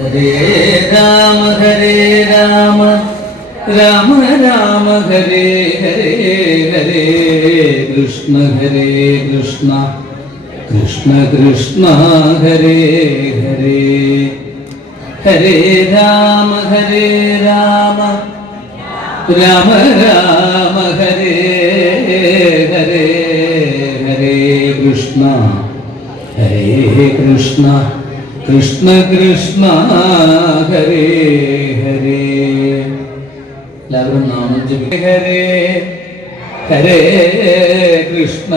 ഹരേ രാമ രാമ രാമ ഹരേ ഹരേ ഹരേ കൃഷ്ണ കൃഷ്ണ കൃഷ്ണ ഹരേ ഹരേ ഹരേ രാമ രാമ രാമ ഹരേ ഹരേ ഹരേ കൃഷ്ണ കൃഷ്ണ കൃഷ്ണ ഹരേ ഹരേ. എല്ലാവരും നാമം ജപിക്കുക. ഹരേ ഹരേ കൃഷ്ണ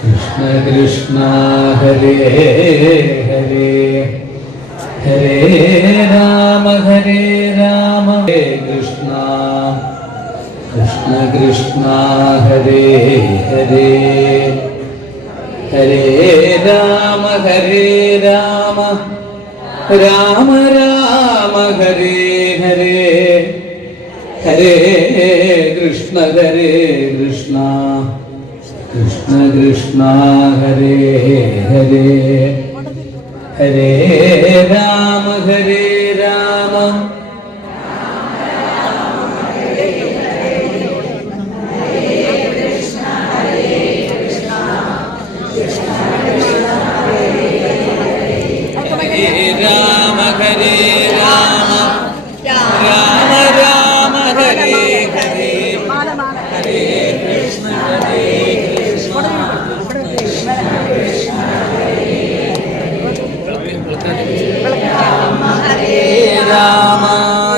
കൃഷ്ണ കൃഷ്ണ ഹരേ ഹരേ ഹരേ രാമ ഹരേ കൃഷ്ണ കൃഷ്ണ ഹരേ ഹരേ ഹരേ രാമ രാമ ഹരേ ഹരേ ഹരേ കൃഷ്ണ കൃഷ്ണ ഹരേ ഹരേ ഹരേ രാമ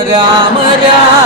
രാമ രാമ